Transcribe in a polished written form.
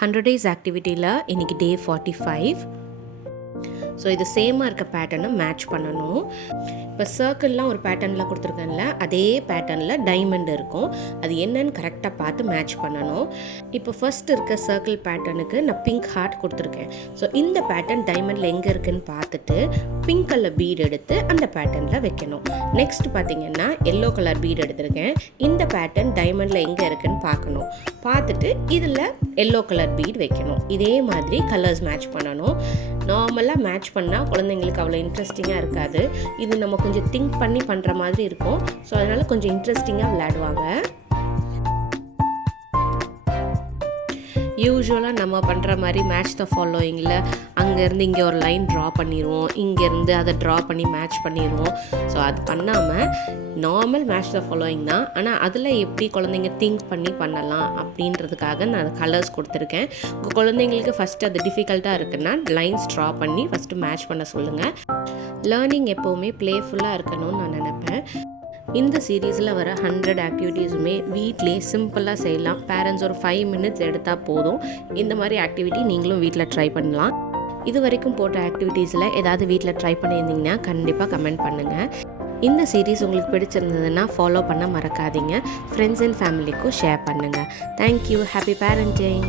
100 days ஆக்டிவிட்டியில் இன்றைக்கி டே 45. So இது சேமாக இருக்க பேட்டர்னை மேட்ச் பண்ணணும். இப்போ சர்க்கிள்லாம் ஒரு பேட்டர்னில் கொடுத்துருக்கேன்ல, அதே பேட்டர்னில் டைமண்ட் இருக்கும். அது என்னன்னு கரெக்டாக பார்த்து மேட்ச் பண்ணணும். இப்போ ஃபர்ஸ்ட் இருக்க சர்க்கிள் பேட்டர்னுக்கு நான் பிங்க் ஹார்ட் கொடுத்துருக்கேன். ஸோ இந்த பேட்டர்ன் டைமண்டில் எங்கே இருக்குதுன்னு பார்த்துட்டு பிங்க் கலர் பீட் எடுத்து அந்த பேட்டர்னில் வைக்கணும். நெக்ஸ்ட் பார்த்திங்கன்னா எல்லோ கலர் பீட் எடுத்திருக்கேன். இந்த பேட்டர்ன் டைமண்டில் எங்கே இருக்குதுன்னு பார்க்கணும். பார்த்துட்டு இதில் எல்லோ கலர் பீட் வைக்கணும். இதே மாதிரி கலர்ஸ் மேட்ச் பண்ணணும். நார்மலாக மேட்ச் பண்ணால் குழந்தைங்களுக்கு அவ்வளோ இன்ட்ரெஸ்டிங்காக இருக்காது. இது நம்ம கொஞ்சம் திங்க் பண்ணி பண்ணுற மாதிரி இருக்கும். ஸோ அதனால் கொஞ்சம் இன்ட்ரெஸ்டிங்காக விளையாடுவாங்க. யூஸ்வலாக நம்ம பண்ணுற மாதிரி மேட்ச் த ஃபாலோயிங்கில் அங்கேருந்து இங்கே ஒரு லைன் ட்ரா பண்ணிடுவோம், இங்கேருந்து அதை ட்ரா பண்ணி மேட்ச் பண்ணிடுவோம். ஸோ அது பண்ணாமல் நார்மல் மேட்ச் த ஃபாலோயிங் தான். ஆனால் அதில் எப்படி குழந்தைங்க திங்க் பண்ணி பண்ணலாம் அப்படின்றதுக்காக நான் அதை கலர்ஸ் கொடுத்துருக்கேன். உங்கள் குழந்தைங்களுக்கு ஃபஸ்ட்டு அது டிஃபிகல்ட்டாக இருக்குன்னா லைன்ஸ் ட்ரா பண்ணி ஃபஸ்ட்டு மேட்ச் பண்ண சொல்லுங்கள். லேர்னிங் எப்போவுமே ப்ளேஃபுல்லாக இருக்கணும்னு நான் நினைப்பேன். இந்த சீரீஸில் வர 100 ஆக்டிவிட்டீஸுமே வீட்டிலே சிம்பிளாக செய்யலாம். பேரண்ட்ஸ் ஒரு 5 மினிட்ஸ் எடுத்தால் போதும். இந்த மாதிரி ஆக்டிவிட்டி நீங்களும் வீட்டில் ட்ரை பண்ணலாம். இது வரைக்கும் போட்ட ஆக்டிவிட்டீஸில் ஏதாவது வீட்டில் ட்ரை பண்ணியிருந்தீங்கன்னா கண்டிப்பாக கமெண்ட் பண்ணுங்கள். இந்த சீரீஸ் உங்களுக்கு பிடிச்சிருந்ததுன்னா ஃபாலோ பண்ண மறக்காதீங்க. ஃப்ரெண்ட்ஸ் அண்ட் ஃபேமிலிக்கும் ஷேர் பண்ணுங்கள். தேங்க்யூ. Happy parenting.